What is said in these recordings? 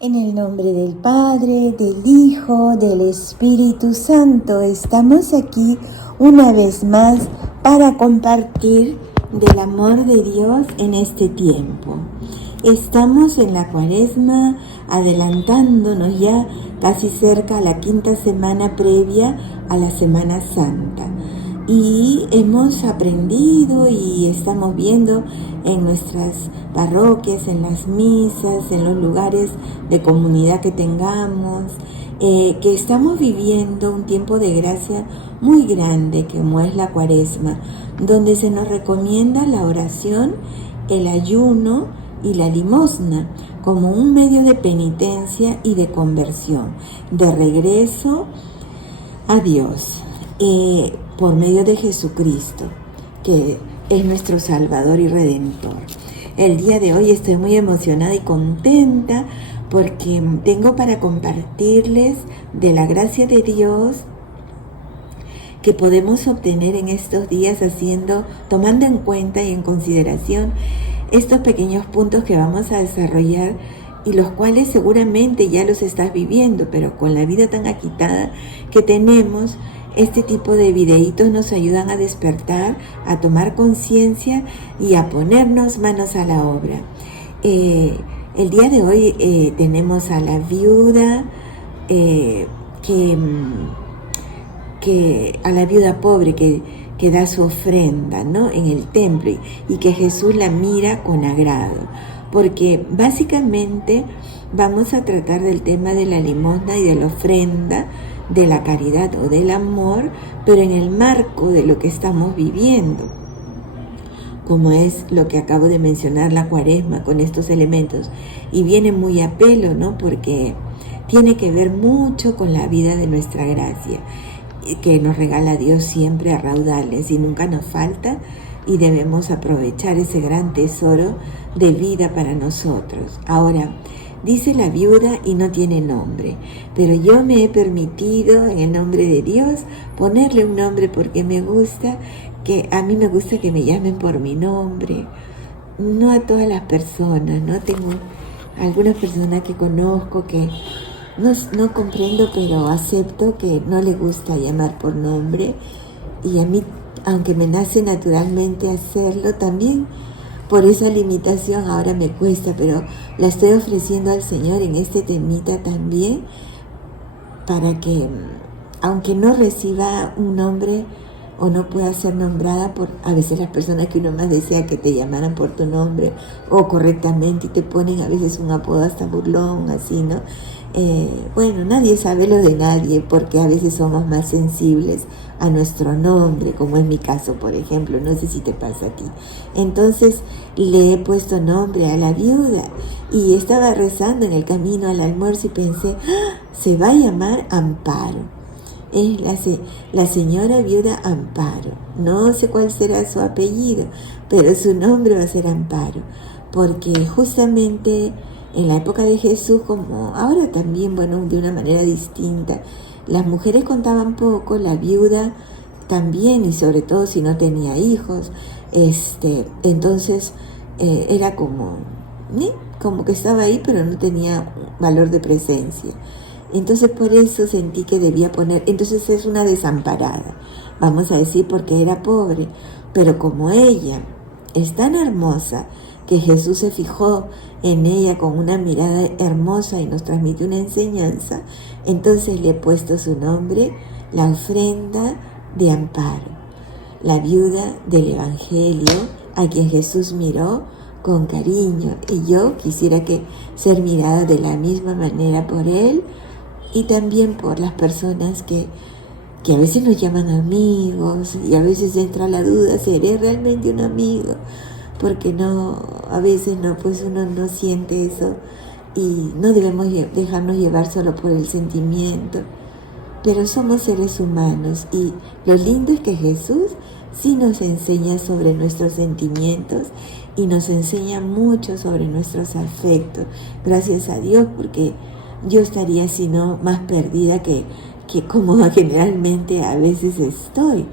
En el nombre del Padre, del Hijo, del Espíritu Santo, estamos aquí una vez más para compartir del amor de Dios en este tiempo. Estamos en la Cuaresma, adelantándonos ya casi cerca a la quinta semana previa a la Semana Santa. Y hemos aprendido y estamos viendo en nuestras parroquias, en las misas, en los lugares de comunidad que tengamos, que estamos viviendo un tiempo de gracia muy grande como es la Cuaresma, donde se nos recomienda la oración, el ayuno y la limosna como un medio de penitencia y de conversión, de regreso a Dios. Por medio de Jesucristo, que es nuestro Salvador y Redentor. El día de hoy estoy muy emocionada y contenta porque tengo para compartirles de la gracia de Dios que podemos obtener en estos días tomando en cuenta y en consideración estos pequeños puntos que vamos a desarrollar y los cuales seguramente ya los estás viviendo, pero con la vida tan agitada que tenemos, este tipo de videitos nos ayudan a despertar, a tomar conciencia y a ponernos manos a la obra. El día de hoy tenemos a la viuda, a la viuda pobre que da su ofrenda, ¿no?, en el templo y que Jesús la mira con agrado. Porque básicamente vamos a tratar del tema de la limosna y de la ofrenda, de la caridad o del amor, pero en el marco de lo que estamos viviendo, como es lo que acabo de mencionar, la Cuaresma, con estos elementos. Y viene muy a pelo, ¿no?, porque tiene que ver mucho con la vida de nuestra gracia, que nos regala Dios siempre a raudales y nunca nos falta, y debemos aprovechar ese gran tesoro de vida para nosotros. Ahora, dice la viuda y no tiene nombre, pero yo me he permitido, en el nombre de Dios, ponerle un nombre porque a mí me gusta que me llamen por mi nombre, no a todas las personas, ¿no? Tengo algunas personas que conozco que no comprendo, pero acepto que no le gusta llamar por nombre, y a mí, aunque me nace naturalmente hacerlo, también por esa limitación ahora me cuesta, pero la estoy ofreciendo al Señor en este temita también, para que, aunque no reciba un nombre o no pueda ser nombrada por a veces las personas que uno más desea que te llamaran por tu nombre o correctamente, y te ponen a veces un apodo hasta burlón, así, ¿no? Bueno, nadie sabe lo de nadie, porque a veces somos más sensibles a nuestro nombre, como es mi caso, por ejemplo, no sé si te pasa a ti. Entonces le he puesto nombre a la viuda y estaba rezando en el camino al almuerzo y pensé, se va a llamar Amparo. Es la señora viuda Amparo. No sé cuál será su apellido, pero su nombre va a ser Amparo, porque justamente en la época de Jesús, como ahora también, bueno, de una manera distinta, las mujeres contaban poco, la viuda también, y sobre todo si no tenía hijos, entonces era como que estaba ahí, pero no tenía valor de presencia. Entonces por eso sentí que debía poner, entonces es una desamparada, vamos a decir, porque era pobre, pero como ella es tan hermosa que Jesús se fijó en ella con una mirada hermosa y nos transmite una enseñanza, entonces le he puesto su nombre, la ofrenda de Amparo, la viuda del Evangelio, a quien Jesús miró con cariño, y yo quisiera ser mirada de la misma manera por Él, y también por las personas que a veces nos llaman amigos, y a veces entra la duda, ¿seré realmente un amigo? Porque a veces pues uno no siente eso, y no debemos dejarnos llevar solo por el sentimiento, pero somos seres humanos, y lo lindo es que Jesús sí nos enseña sobre nuestros sentimientos y nos enseña mucho sobre nuestros afectos. Gracias a Dios, porque yo estaría sino más perdida que como generalmente a veces estoy.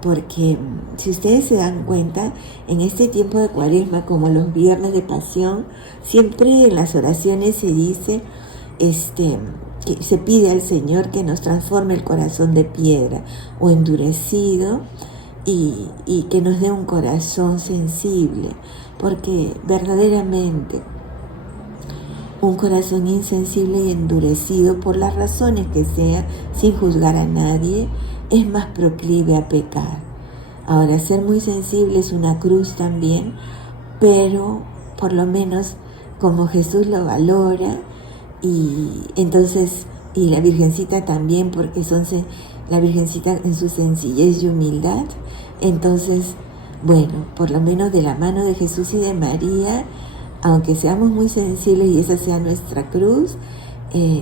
porque si ustedes se dan cuenta, en este tiempo de Cuaresma, como los viernes de Pasión, siempre en las oraciones se dice, que se pide al Señor que nos transforme el corazón de piedra o endurecido y que nos dé un corazón sensible, porque verdaderamente un corazón insensible y endurecido, por las razones que sea, sin juzgar a nadie, es más proclive a pecar. Ahora, ser muy sensible es una cruz también, pero por lo menos como Jesús lo valora, y entonces, y la Virgencita también, porque la Virgencita en su sencillez y humildad, entonces, bueno, por lo menos de la mano de Jesús y de María, aunque seamos muy sensibles y esa sea nuestra cruz,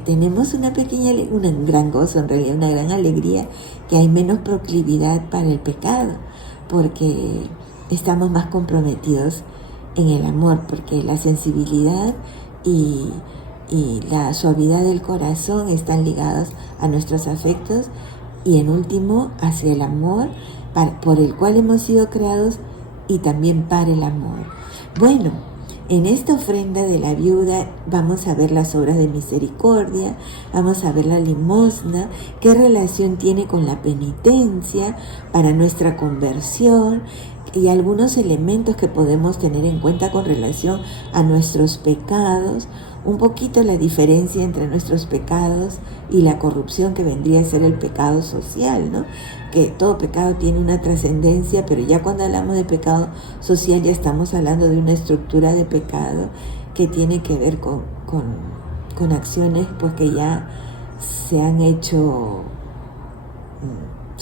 tenemos un gran gozo, en realidad una gran alegría, que hay menos proclividad para el pecado, porque estamos más comprometidos en el amor, porque la sensibilidad y la suavidad del corazón están ligados a nuestros afectos y en último hacia el amor por el cual hemos sido creados y también para el amor. Bueno, en esta ofrenda de la viuda vamos a ver las obras de misericordia, vamos a ver la limosna, qué relación tiene con la penitencia para nuestra conversión y algunos elementos que podemos tener en cuenta con relación a nuestros pecados, un poquito la diferencia entre nuestros pecados y la corrupción que vendría a ser el pecado social, ¿no? Que todo pecado tiene una trascendencia, pero ya cuando hablamos de pecado social ya estamos hablando de una estructura de pecado que tiene que ver con acciones pues que ya se han hecho,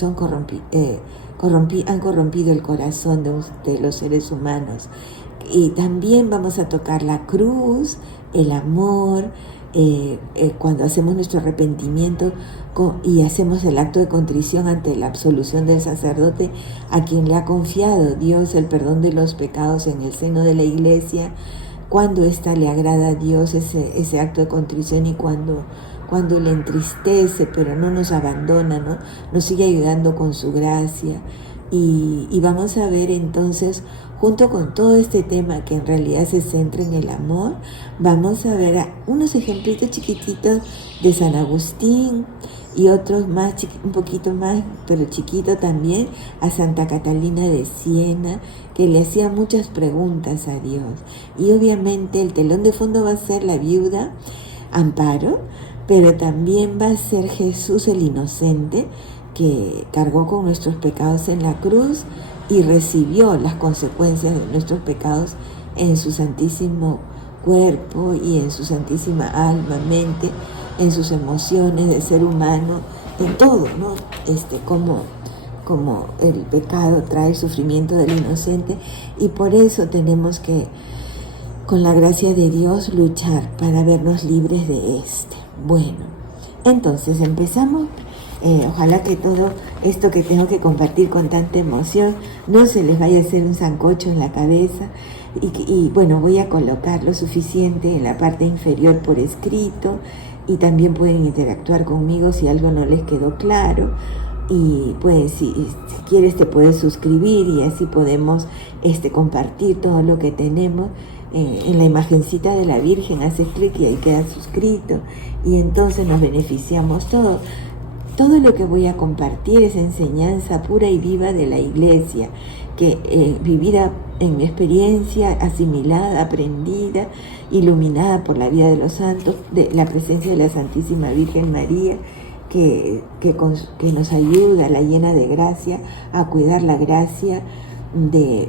han corrompido el corazón de los seres humanos. Y también vamos a tocar la cruz, el amor, cuando hacemos nuestro arrepentimiento y hacemos el acto de contrición ante la absolución del sacerdote a quien le ha confiado Dios el perdón de los pecados en el seno de la iglesia, cuando ésta le agrada a Dios ese acto de contrición y cuando le entristece pero no nos abandona, ¿no? Nos sigue ayudando con su gracia. Y vamos a ver entonces, junto con todo este tema que en realidad se centra en el amor, vamos a ver unos ejemplitos chiquititos de San Agustín y otros más, un poquito más, pero chiquito también, a Santa Catalina de Siena, que le hacía muchas preguntas a Dios. Y obviamente el telón de fondo va a ser la viuda Amparo, pero también va a ser Jesús el inocente, que cargó con nuestros pecados en la cruz y recibió las consecuencias de nuestros pecados en su santísimo cuerpo y en su santísima alma, mente, en sus emociones de ser humano, en todo, ¿no? Como el pecado trae el sufrimiento del inocente, y por eso tenemos que, con la gracia de Dios, luchar para vernos libres de este. Bueno, entonces empezamos. Ojalá que todo esto que tengo que compartir con tanta emoción no se les vaya a hacer un sancocho en la cabeza y bueno, voy a colocar lo suficiente en la parte inferior por escrito, y también pueden interactuar conmigo si algo no les quedó claro, y pues si quieres te puedes suscribir y así podemos compartir todo lo que tenemos. En la imagencita de la Virgen haces clic y ahí queda suscrito y entonces nos beneficiamos todos. Todo lo que voy a compartir es enseñanza pura y viva de la Iglesia, que vivida en mi experiencia, asimilada, aprendida, iluminada por la vida de los santos, de la presencia de la Santísima Virgen María, que nos ayuda, la llena de gracia, a cuidar la gracia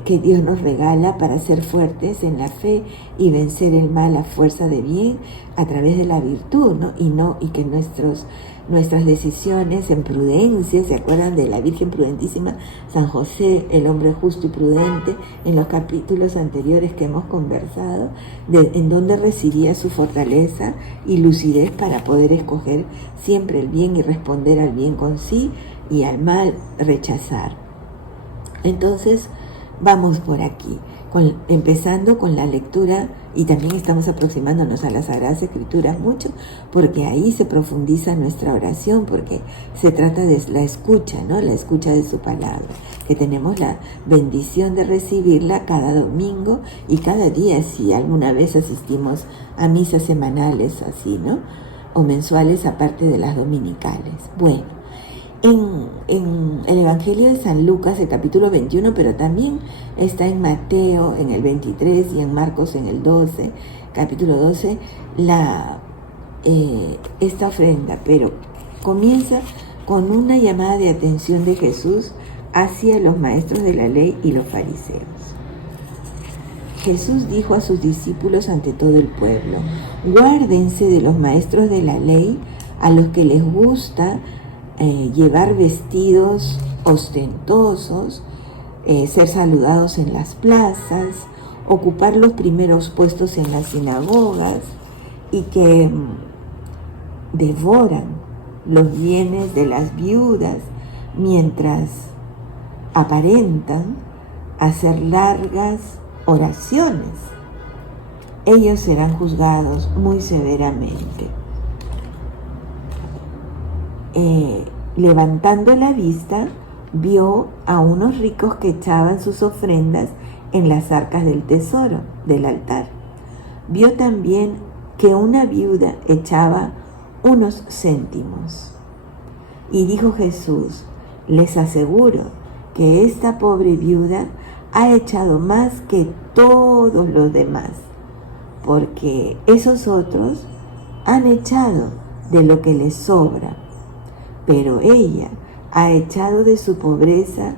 que Dios nos regala para ser fuertes en la fe y vencer el mal a fuerza de bien a través de la virtud, ¿no? Y que nuestras decisiones en prudencia, ¿se acuerdan de la Virgen prudentísima, San José, el hombre justo y prudente, en los capítulos anteriores que hemos conversado, en donde recibía su fortaleza y lucidez para poder escoger siempre el bien y responder al bien con sí y al mal rechazar? Entonces, vamos por aquí, empezando con la lectura Y también estamos aproximándonos a las Sagradas Escrituras mucho, porque ahí se profundiza nuestra oración, porque se trata de la escucha, ¿no? La escucha de su palabra, que tenemos la bendición de recibirla cada domingo y cada día, si alguna vez asistimos a misas semanales así, ¿no? O mensuales, aparte de las dominicales. Bueno, en el Evangelio de San Lucas, el capítulo 21, pero también está en Mateo, en el 23, y en Marcos, en el 12, capítulo 12, esta ofrenda, pero comienza con una llamada de atención de Jesús hacia los maestros de la ley y los fariseos. Jesús dijo a sus discípulos ante todo el pueblo: guárdense de los maestros de la ley, a los que les gusta llevar vestidos ostentosos, ser saludados en las plazas, ocupar los primeros puestos en las sinagogas, y que devoran los bienes de las viudas mientras aparentan hacer largas oraciones. Ellos serán juzgados muy severamente. Levantando la vista, vio a unos ricos que echaban sus ofrendas en las arcas del tesoro del altar. Vio también que una viuda echaba unos céntimos. Y dijo Jesús: les aseguro que esta pobre viuda ha echado más que todos los demás, porque esos otros han echado de lo que les sobra, pero ella ha echado de su pobreza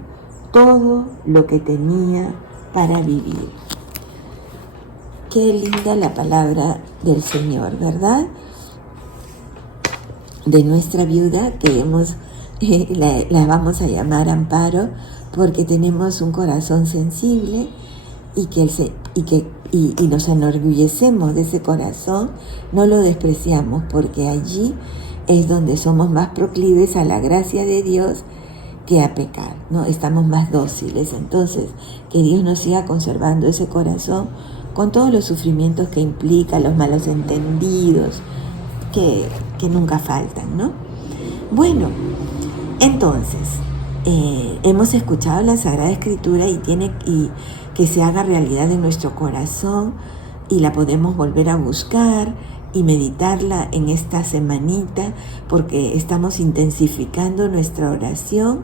todo lo que tenía para vivir. Qué linda la palabra del Señor, ¿verdad? De nuestra viuda, que la vamos a llamar Amparo, porque tenemos un corazón sensible y nos enorgullecemos de ese corazón, no lo despreciamos, porque allí es donde somos más proclives a la gracia de Dios que a pecar, ¿no? Estamos más dóciles. Entonces, que Dios nos siga conservando ese corazón con todos los sufrimientos que implica, los malos entendidos que nunca faltan, ¿no? Bueno, entonces, hemos escuchado la Sagrada Escritura y que se haga realidad en nuestro corazón, y la podemos volver a buscar y meditarla en esta semanita, porque estamos intensificando nuestra oración,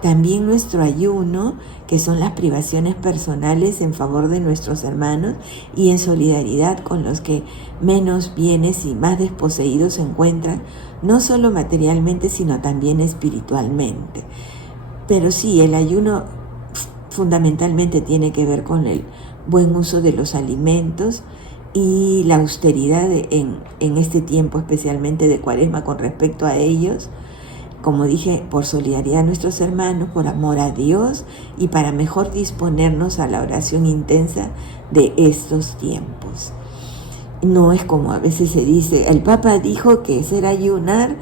también nuestro ayuno, que son las privaciones personales en favor de nuestros hermanos y en solidaridad con los que menos bienes y más desposeídos se encuentran, no solo materialmente, sino también espiritualmente. Pero sí, el ayuno fundamentalmente tiene que ver con el buen uso de los alimentos y la austeridad en este tiempo, especialmente de Cuaresma, con respecto a ellos, como dije, por solidaridad a nuestros hermanos, por amor a Dios y para mejor disponernos a la oración intensa de estos tiempos. No es como a veces se dice, el Papa dijo que ser ayunar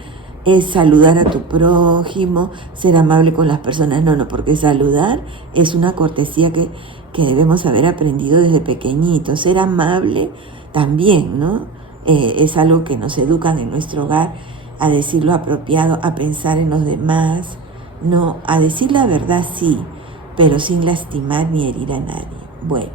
es saludar a tu prójimo, ser amable con las personas. No, porque saludar es una cortesía que debemos haber aprendido desde pequeñitos. Ser amable también, ¿no? Es algo que nos educan en nuestro hogar, a decir lo apropiado, a pensar en los demás, no, a decir la verdad sí, pero sin lastimar ni herir a nadie. Bueno,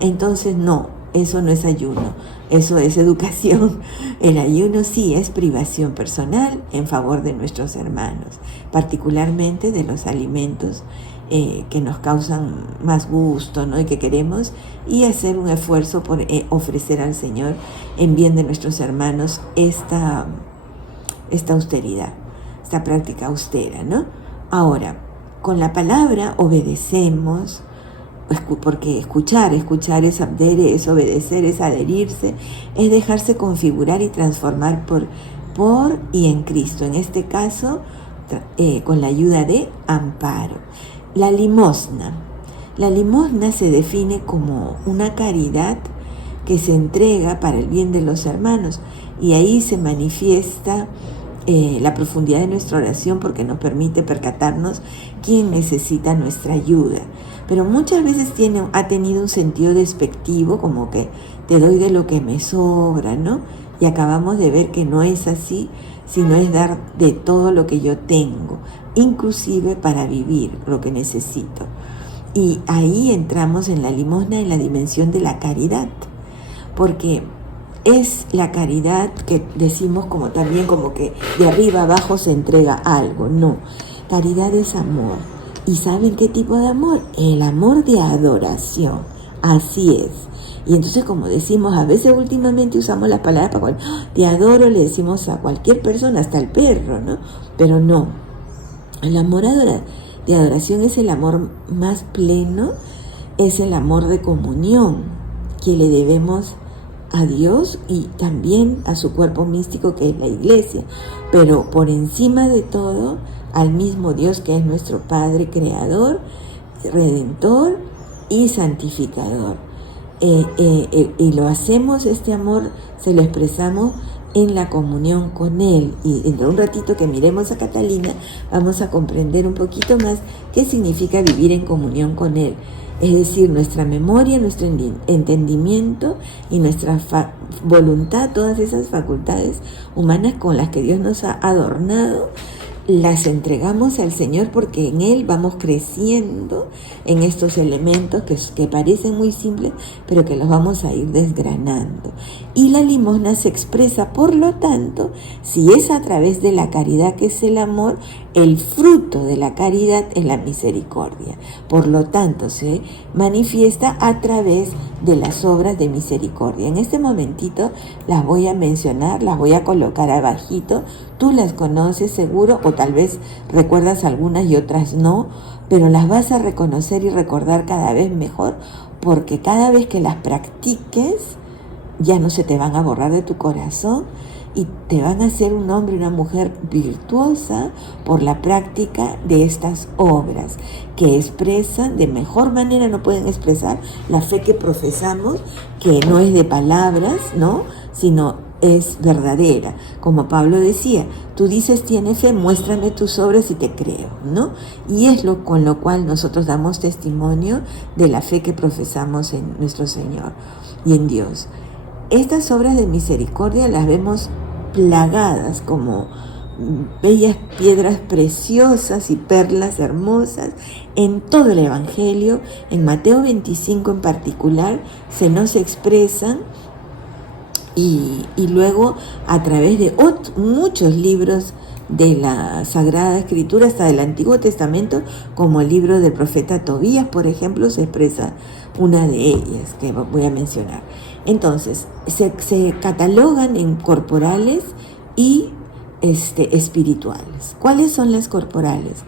entonces no, eso no es ayuno, eso es educación. El ayuno sí es privación personal en favor de nuestros hermanos, particularmente de los alimentos que nos causan más gusto, ¿no? Y que queremos, y hacer un esfuerzo por ofrecer al Señor en bien de nuestros hermanos esta austeridad, esta práctica austera, ¿no? Ahora, con la palabra obedecemos, porque escuchar es abdere, es obedecer, es adherirse, es dejarse configurar y transformar por y en Cristo, en este caso con la ayuda de Amparo. La limosna se define como una caridad que se entrega para el bien de los hermanos, y ahí se manifiesta la profundidad de nuestra oración, porque nos permite percatarnos quién necesita nuestra ayuda. Pero muchas veces ha tenido un sentido despectivo, como que te doy de lo que me sobra, ¿no? Y acabamos de ver que no es así, sino es dar de todo lo que yo tengo, inclusive para vivir lo que necesito. Y ahí entramos en la limosna, en la dimensión de la caridad, porque es la caridad que decimos como también como que de arriba abajo se entrega algo. No, caridad es amor. ¿Y saben qué tipo de amor? El amor de adoración. Así es. Y entonces, como decimos, a veces últimamente usamos las palabras para cuando te adoro, le decimos a cualquier persona, hasta al perro, ¿no? Pero no. El amor de adoración es el amor más pleno, es el amor de comunión que le debemos a Dios y también a su cuerpo místico que es la iglesia, pero por encima de todo al mismo Dios que es nuestro Padre Creador, Redentor y Santificador. Y lo hacemos, este amor se lo expresamos en la comunión con Él. Y dentro de un ratito que miremos a Catalina vamos a comprender un poquito más qué significa vivir en comunión con Él. Es decir, nuestra memoria, nuestro entendimiento y nuestra voluntad, todas esas facultades humanas con las que Dios nos ha adornado, las entregamos al Señor porque en Él vamos creciendo en estos elementos que parecen muy simples, pero que los vamos a ir desgranando. Y la limosna se expresa, por lo tanto, si es a través de la caridad que es el amor, el fruto de la caridad es la misericordia. Por lo tanto, se manifiesta a través de las obras de misericordia. En este momentito las voy a mencionar, las voy a colocar abajito. Tú las conoces seguro o tal vez recuerdas algunas y otras no, pero las vas a reconocer y recordar cada vez mejor porque cada vez que las practiques ya no se te van a borrar de tu corazón y te van a hacer un hombre y una mujer virtuosa por la práctica de estas obras que expresan de mejor manera, no pueden expresar la fe que profesamos, que no es de palabras, ¿no? Sino es verdadera. Como Pablo decía, tú dices tienes fe, muéstrame tus obras y te creo, ¿no? Y es con lo cual nosotros damos testimonio de la fe que profesamos en nuestro Señor y en Dios. Estas obras de misericordia las vemos plagadas como bellas piedras preciosas y perlas hermosas en todo el Evangelio. En Mateo 25 en particular se nos expresan y luego a través de muchos libros de la Sagrada Escritura, hasta del Antiguo Testamento, como el libro del profeta Tobías, por ejemplo, se expresa una de ellas que voy a mencionar. Entonces, se catalogan en corporales y espirituales. ¿Cuáles son las corporales?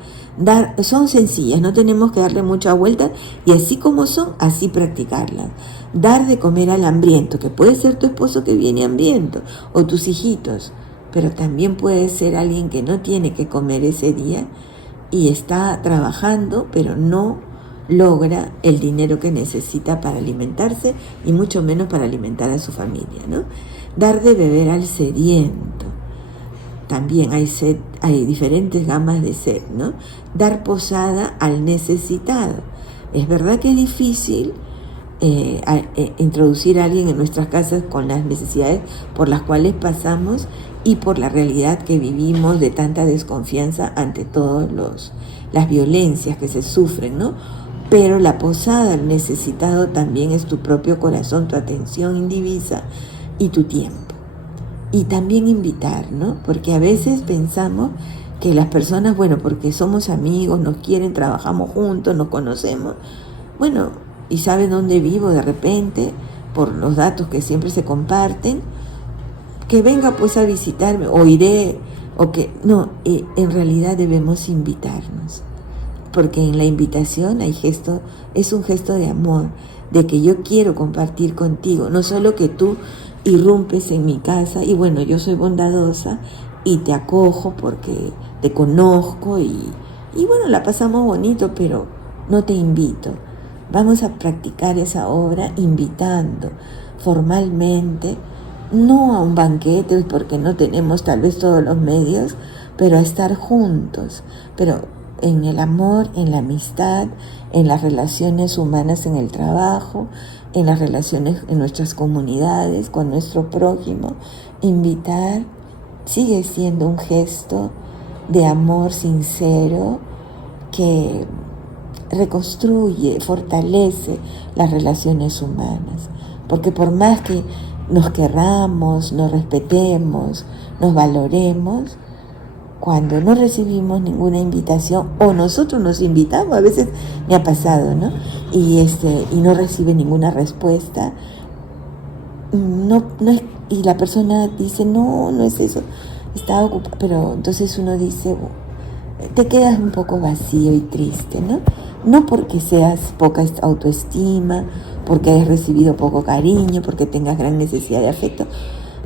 Son sencillas, no tenemos que darle mucha vuelta y así como son, así practicarlas. Dar de comer al hambriento, que puede ser tu esposo que viene hambriento o tus hijitos, pero también puede ser alguien que no tiene que comer ese día y está trabajando, pero no logra el dinero que necesita para alimentarse y mucho menos para alimentar a su familia, ¿no? Dar de beber al sediento. También hay diferentes gamas de sed, ¿no? Dar posada al necesitado. Es verdad que es difícil introducir a alguien en nuestras casas con las necesidades por las cuales pasamos y por la realidad que vivimos de tanta desconfianza ante todas las violencias que se sufren, ¿no? Pero la posada al necesitado también es tu propio corazón, tu atención indivisa y tu tiempo. Y también invitar, ¿no? Porque a veces pensamos que las personas, bueno, porque somos amigos, nos quieren, trabajamos juntos, nos conocemos, bueno, y saben dónde vivo de repente, por los datos que siempre se comparten, que venga pues a visitarme, o iré, o que, no, en realidad debemos invitarnos, porque en la invitación es un gesto de amor, de que yo quiero compartir contigo, no solo que tú irrumpes en mi casa y bueno, yo soy bondadosa y te acojo porque te conozco y bueno, la pasamos bonito, pero no te invito. Vamos a practicar esa obra invitando formalmente, no a un banquete porque no tenemos tal vez todos los medios, pero a estar juntos. Pero en el amor, en la amistad, en las relaciones humanas en el trabajo, en las relaciones en nuestras comunidades, con nuestro prójimo. Invitar sigue siendo un gesto de amor sincero que reconstruye, fortalece las relaciones humanas. Porque por más que nos querramos, nos respetemos, nos valoremos, cuando no recibimos ninguna invitación o nosotros nos invitamos, a veces me ha pasado, ¿no? Y no recibe ninguna respuesta, y la persona dice, no es eso, está ocupada, pero entonces uno dice, te quedas un poco vacío y triste, ¿no? No porque seas poca autoestima, porque hayas recibido poco cariño, porque tengas gran necesidad de afecto,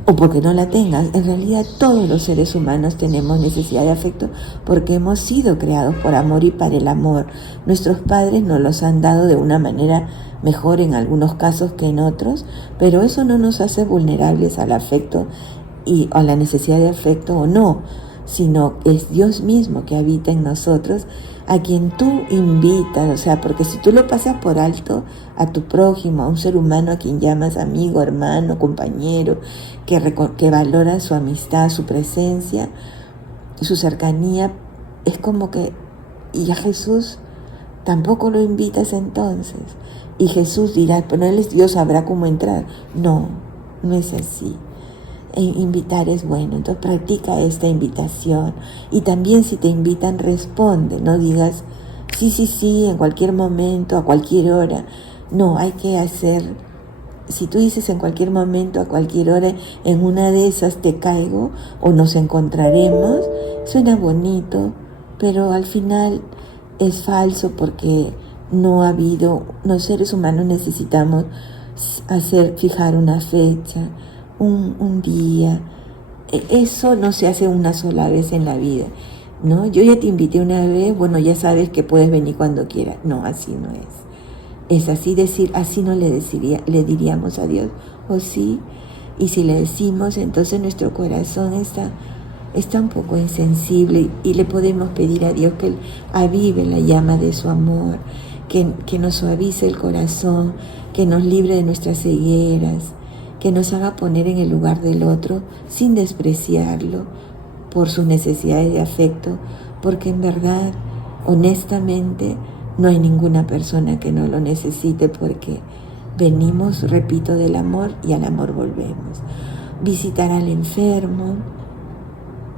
o porque no la tengas. En realidad todos los seres humanos tenemos necesidad de afecto porque hemos sido creados por amor y para el amor. Nuestros padres nos los han dado de una manera mejor en algunos casos que en otros, pero eso no nos hace vulnerables al afecto y a la necesidad de afecto o no, sino es Dios mismo que habita en nosotros, a quien tú invitas, o sea, porque si tú lo pasas por alto a tu prójimo, a un ser humano a quien llamas amigo, hermano, compañero, que valora su amistad, su presencia, su cercanía, es como que, y a Jesús tampoco lo invitas entonces, y Jesús dirá, pero Él es Dios, sabrá cómo entrar. No es así. Invitar es bueno, entonces practica esta invitación, y también si te invitan responde, no digas sí, en cualquier momento, a cualquier hora. No, hay que hacer, si tú dices en cualquier momento, a cualquier hora, en una de esas te caigo o nos encontraremos, suena bonito, pero al final es falso, porque los seres humanos necesitamos fijar una fecha, un día. Eso no se hace una sola vez en la vida, ¿no? Yo ya te invité una vez, bueno, ya sabes que puedes venir cuando quieras. No, así no es. Es así así no le diríamos a Dios, ¿o sí? Y si le decimos, entonces nuestro corazón está un poco insensible, y le podemos pedir a Dios que Él avive la llama de su amor, que nos suavice el corazón, que nos libre de nuestras cegueras, que nos haga poner en el lugar del otro sin despreciarlo por sus necesidades de afecto, porque en verdad, honestamente, no hay ninguna persona que no lo necesite, porque venimos, repito, del amor y al amor volvemos. Visitar al enfermo,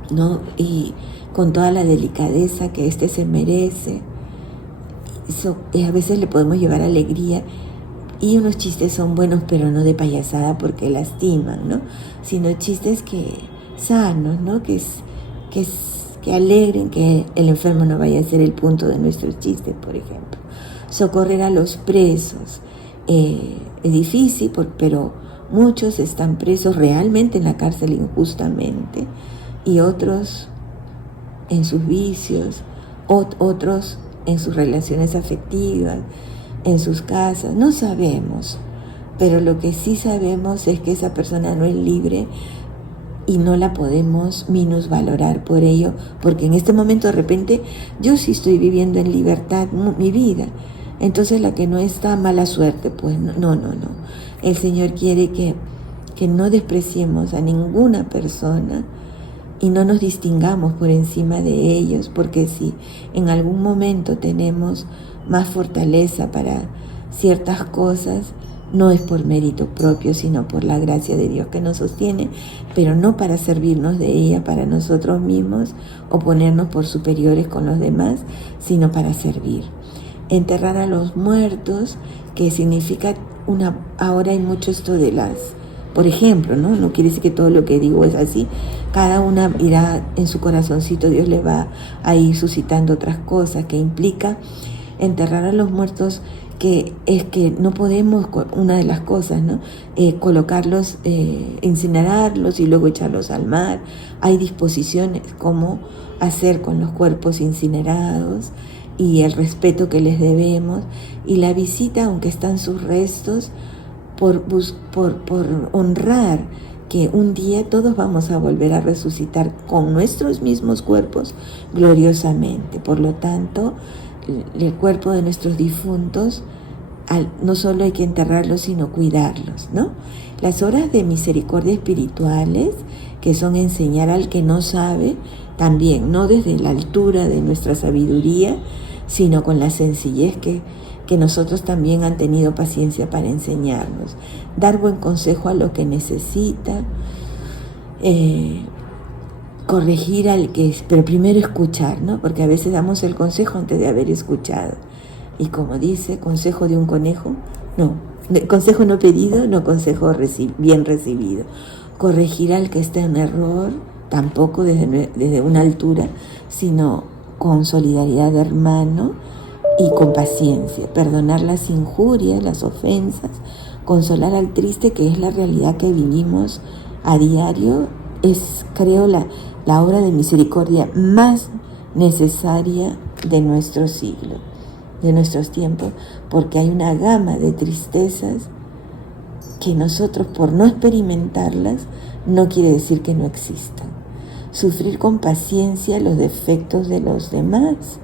¿no? Y con toda la delicadeza que éste se merece. Y a veces le podemos llevar alegría. Y unos chistes son buenos, pero no de payasada porque lastiman, ¿no? Sino chistes sanos, ¿no? Que alegren, que el enfermo no vaya a ser el punto de nuestros chistes, por ejemplo. Socorrer a los presos. Es difícil, pero muchos están presos realmente en la cárcel injustamente, y otros en sus vicios, otros en sus relaciones afectivas, en sus casas. No sabemos, pero lo que sí sabemos es que esa persona no es libre y no la podemos minusvalorar por ello, porque en este momento de repente yo sí estoy viviendo en libertad mi vida, entonces la que no está, mala suerte, pues no. El Señor quiere que no despreciemos a ninguna persona y no nos distingamos por encima de ellos, porque si en algún momento tenemos más fortaleza para ciertas cosas, no es por mérito propio, sino por la gracia de Dios que nos sostiene, pero no para servirnos de ella para nosotros mismos o ponernos por superiores con los demás, sino para servir. Enterrar a los muertos, que significa ahora hay mucho esto de por ejemplo, no quiere decir que todo lo que digo es así. Cada una irá en su corazoncito, Dios le va a ir suscitando otras cosas, que implica enterrar a los muertos, que es que no podemos, una de las cosas, ¿no? Colocarlos, incinerarlos y luego echarlos al mar. Hay disposiciones cómo hacer con los cuerpos incinerados y el respeto que les debemos, y la visita, aunque están sus restos, por honrar que un día todos vamos a volver a resucitar con nuestros mismos cuerpos gloriosamente. Por lo tanto, el cuerpo de nuestros difuntos no solo hay que enterrarlos, sino cuidarlos, ¿no? Las obras de misericordia espirituales, que son enseñar al que no sabe, también, no desde la altura de nuestra sabiduría, sino con la sencillez que nosotros también han tenido paciencia para enseñarnos. Dar buen consejo a lo que necesita, corregir al que es, pero primero escuchar, ¿no? Porque a veces damos el consejo antes de haber escuchado. Y como dice, consejo de un conejo, no, consejo no pedido, no consejo bien recibido. Corregir al que está en error, tampoco desde una altura, sino con solidaridad de hermano y con paciencia. Perdonar las injurias, las ofensas, consolar al triste, que es la realidad que vivimos a diario, es, creo, la obra de misericordia más necesaria de nuestro siglo, de nuestros tiempos, porque hay una gama de tristezas que nosotros, por no experimentarlas, no quiere decir que no existan. Sufrir con paciencia los defectos de los demás,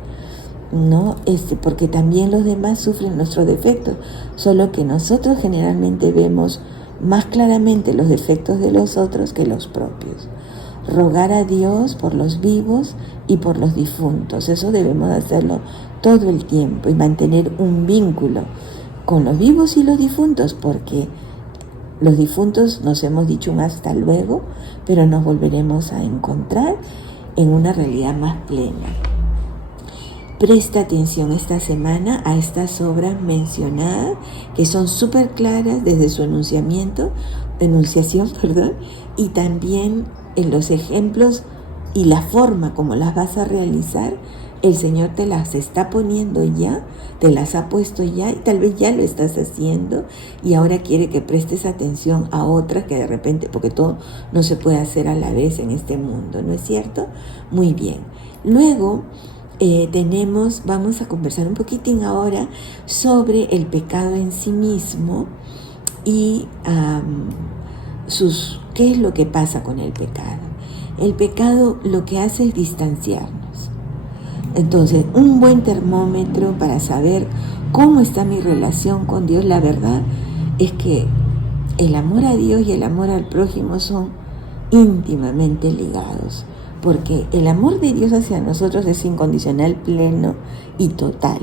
¿no? Porque también los demás sufren nuestros defectos, solo que nosotros generalmente vemos más claramente los defectos de los otros que los propios. Rogar a Dios por los vivos y por los difuntos, eso debemos hacerlo todo el tiempo y mantener un vínculo con los vivos y los difuntos, porque los difuntos nos hemos dicho un hasta luego, pero nos volveremos a encontrar en una realidad más plena. Presta atención esta semana a estas obras mencionadas, que son súper claras desde su enunciación, y también en los ejemplos y la forma como las vas a realizar. El Señor te las está poniendo ya, te las ha puesto ya, y tal vez ya lo estás haciendo, y ahora quiere que prestes atención a otras que de repente, porque todo no se puede hacer a la vez en este mundo, ¿no es cierto? Muy bien. Luego vamos a conversar un poquitín ahora sobre el pecado en sí mismo y qué es lo que pasa con el pecado. El pecado lo que hace es distanciarnos. Entonces, un buen termómetro para saber cómo está mi relación con Dios, la verdad es que el amor a Dios y el amor al prójimo son íntimamente ligados, porque el amor de Dios hacia nosotros es incondicional, pleno y total.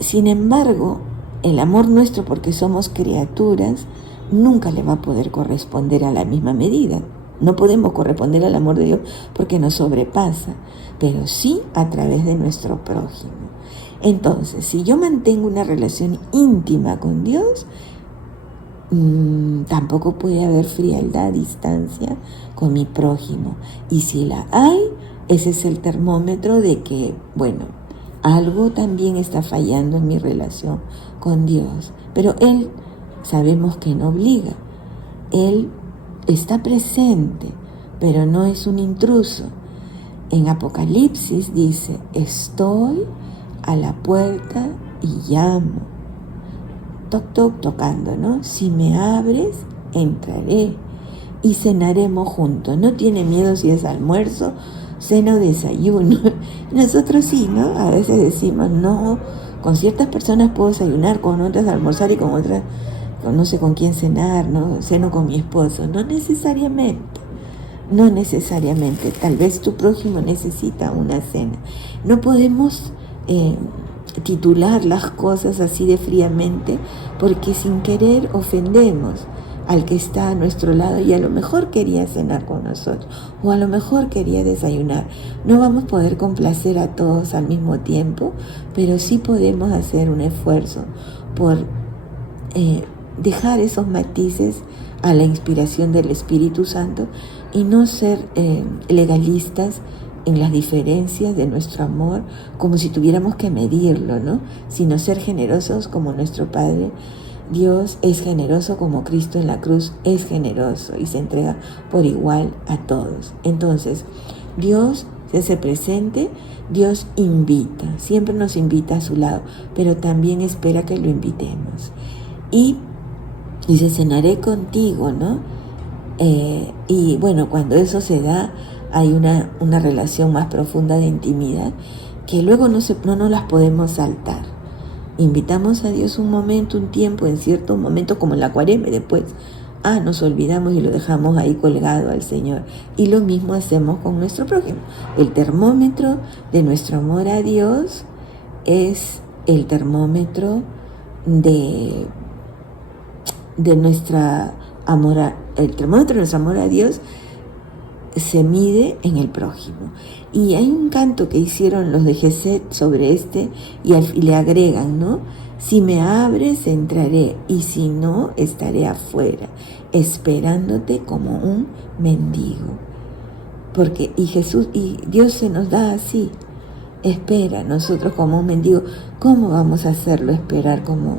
Sin embargo, el amor nuestro, porque somos criaturas, nunca le va a poder corresponder a la misma medida. No podemos corresponder al amor de Dios porque nos sobrepasa, pero sí a través de nuestro prójimo. Entonces, si yo mantengo una relación íntima con Dios, tampoco puede haber frialdad, distancia con mi prójimo. Y si la hay, ese es el termómetro de que, bueno, algo también está fallando en mi relación con Dios. Pero Él, sabemos que no obliga. Él está presente, pero no es un intruso. En Apocalipsis dice, estoy a la puerta y llamo. Toc, toc, tocando, ¿no? Si me abres, entraré y cenaremos juntos. No tiene miedo si es almuerzo, cena o desayuno. Nosotros sí, ¿no? A veces decimos, no, con ciertas personas puedo desayunar, con otras almorzar y con otras no sé con quién cenar, ¿no? Ceno con mi esposo. No necesariamente. Tal vez tu prójimo necesita una cena. No podemos titular las cosas así de fríamente, porque sin querer ofendemos al que está a nuestro lado y a lo mejor quería cenar con nosotros o a lo mejor quería desayunar. No vamos a poder complacer a todos al mismo tiempo, pero sí podemos hacer un esfuerzo por dejar esos matices a la inspiración del Espíritu Santo y no ser legalistas en las diferencias de nuestro amor, como si tuviéramos que medirlo, ¿no? Sino ser generosos como nuestro Padre Dios es generoso, como Cristo en la cruz es generoso y se entrega por igual a todos. Entonces, Dios se hace presente, Dios invita, siempre nos invita a su lado, pero también espera que lo invitemos. Y dice, cenaré contigo, ¿no? Y bueno, cuando eso se da, hay una relación más profunda de intimidad que luego no nos las podemos saltar. Invitamos a Dios un momento, un tiempo, en ciertos momentos como en la Cuaresma, y después nos olvidamos y lo dejamos ahí colgado al Señor. Y lo mismo hacemos con nuestro prójimo. El termómetro de nuestro amor a Dios es el termómetro de nuestra el termómetro de nuestro amor a Dios se mide en el prójimo. Y hay un canto que hicieron los de Geset sobre y le agregan, ¿no? Si me abres, entraré, y si no, estaré afuera, esperándote como un mendigo. Porque, y Dios se nos da así, espera nosotros como un mendigo. ¿Cómo vamos a hacerlo esperar como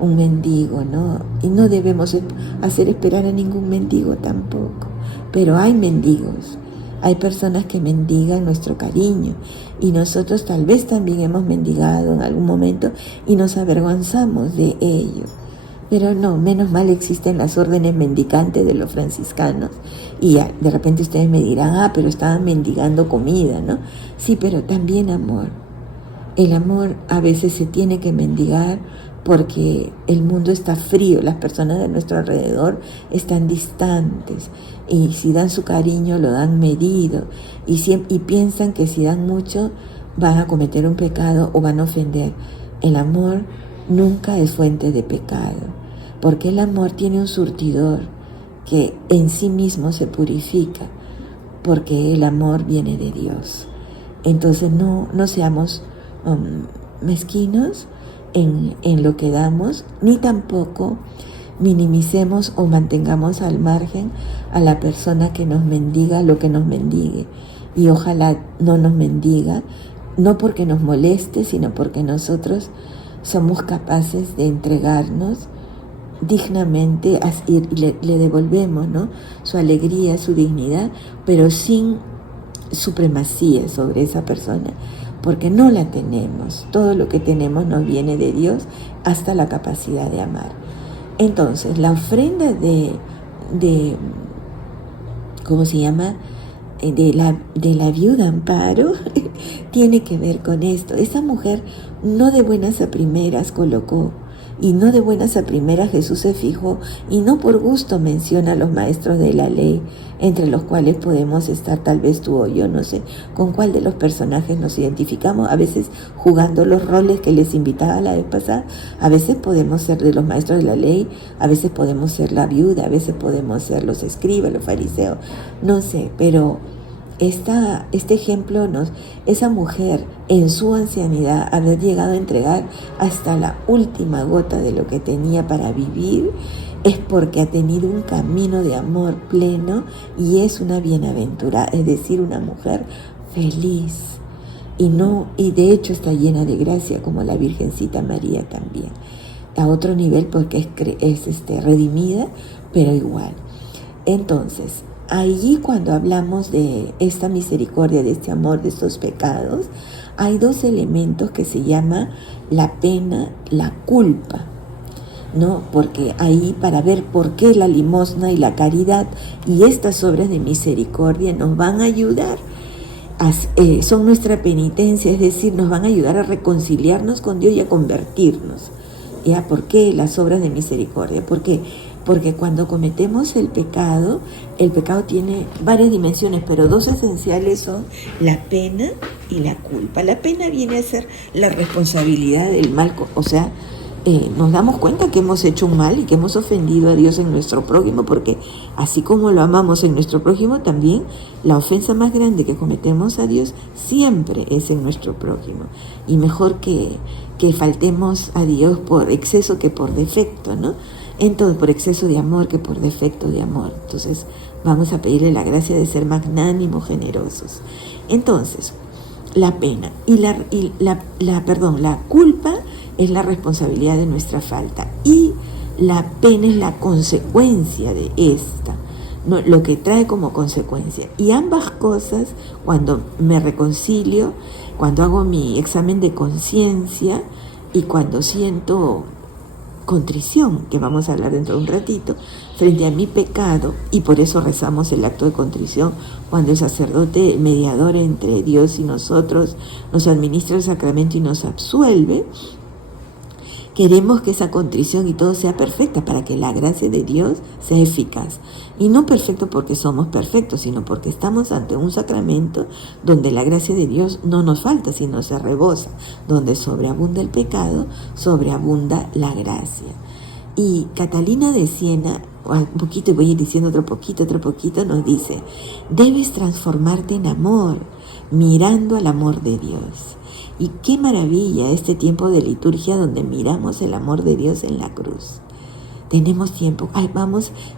un mendigo, no? Y no debemos hacer esperar a ningún mendigo tampoco. Pero hay mendigos, hay personas que mendigan nuestro cariño, y nosotros tal vez también hemos mendigado en algún momento y nos avergonzamos de ello. Pero no, menos mal existen las órdenes mendicantes de los franciscanos, y de repente ustedes me dirán, pero estaban mendigando comida, ¿no? Sí, pero también amor. El amor a veces se tiene que mendigar porque el mundo está frío, las personas de nuestro alrededor están distantes, y si dan su cariño lo dan medido, y piensan que si dan mucho van a cometer un pecado o van a ofender. El amor nunca es fuente de pecado, porque el amor tiene un surtidor que en sí mismo se purifica, porque el amor viene de Dios. Entonces no seamos mezquinos en lo que damos, ni tampoco minimicemos o mantengamos al margen a la persona que nos mendiga lo que nos mendigue. Y ojalá no nos mendiga, no porque nos moleste, sino porque nosotros somos capaces de entregarnos dignamente y le devolvemos, ¿no?, su alegría, su dignidad, pero sin supremacía sobre esa persona, porque no la tenemos. Todo lo que tenemos nos viene de Dios, hasta la capacidad de amar. Entonces, la ofrenda ¿cómo se llama?, de la viuda Amparo tiene que ver con esto. Esa mujer no de buenas a primeras colocó, y no de buenas a primeras Jesús se fijó, y no por gusto menciona a los maestros de la ley, entre los cuales podemos estar tal vez tú o yo, no sé con cuál de los personajes nos identificamos, a veces jugando los roles que les invitaba la vez pasada. A veces podemos ser de los maestros de la ley, a veces podemos ser la viuda, a veces podemos ser los escribas, los fariseos, no sé, pero este ejemplo esa mujer en su ancianidad, haber llegado a entregar hasta la última gota de lo que tenía para vivir, es porque ha tenido un camino de amor pleno, y es una bienaventurada, es decir, una mujer feliz, y de hecho está llena de gracia, como la Virgencita María también, a otro nivel, porque es redimida, pero igual. Entonces, allí, cuando hablamos de esta misericordia, de este amor, de estos pecados, hay dos elementos que se llama la pena, la culpa, ¿no? Porque ahí, para ver por qué la limosna y la caridad y estas obras de misericordia nos van a ayudar, son nuestra penitencia, es decir, nos van a ayudar a reconciliarnos con Dios y a convertirnos. ¿Ya? ¿Por qué las obras de misericordia? ¿Por qué? Porque cuando cometemos el pecado tiene varias dimensiones, pero dos esenciales son la pena y la culpa. La pena viene a ser la responsabilidad del mal, o sea, nos damos cuenta que hemos hecho un mal y que hemos ofendido a Dios en nuestro prójimo, porque así como lo amamos en nuestro prójimo, también la ofensa más grande que cometemos a Dios siempre es en nuestro prójimo. Y mejor que faltemos a Dios por exceso que por defecto, ¿no? Entonces, por exceso de amor que por defecto de amor. Entonces, vamos a pedirle la gracia de ser magnánimos, generosos. Entonces, la pena y la culpa es la responsabilidad de nuestra falta, y la pena es la consecuencia de esta, ¿no?, lo que trae como consecuencia. Y ambas cosas, cuando me reconcilio, cuando hago mi examen de conciencia y cuando siento contrición, que vamos a hablar dentro de un ratito, frente a mi pecado, y por eso rezamos el acto de contrición cuando el sacerdote, el mediador entre Dios y nosotros, nos administra el sacramento y nos absuelve. Queremos que esa contrición y todo sea perfecta para que la gracia de Dios sea eficaz. Y no perfecto porque somos perfectos, sino porque estamos ante un sacramento donde la gracia de Dios no nos falta, sino se rebosa. Donde sobreabunda el pecado, sobreabunda la gracia. Y Catalina de Siena, un poquito, y voy a ir diciendo otro poquito, nos dice: debes transformarte en amor, mirando al amor de Dios. Y qué maravilla este tiempo de liturgia donde miramos el amor de Dios en la cruz. Tenemos tiempo.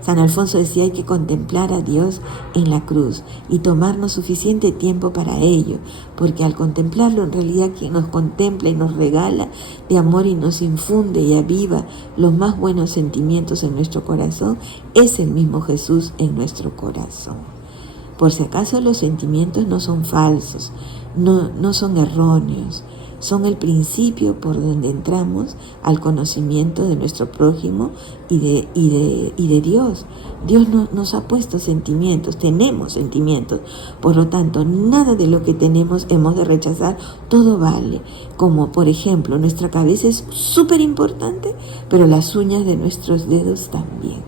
San Alfonso decía, hay que contemplar a Dios en la cruz y tomarnos suficiente tiempo para ello, porque al contemplarlo, en realidad quien nos contempla y nos regala de amor y nos infunde y aviva los más buenos sentimientos en nuestro corazón, es el mismo Jesús en nuestro corazón. Por si acaso, los sentimientos no son falsos, no son erróneos, son el principio por donde entramos al conocimiento de nuestro prójimo y de Dios. Dios nos ha puesto sentimientos, tenemos sentimientos, por lo tanto, nada de lo que tenemos hemos de rechazar, todo vale. Como por ejemplo, nuestra cabeza es súper importante, pero las uñas de nuestros dedos también.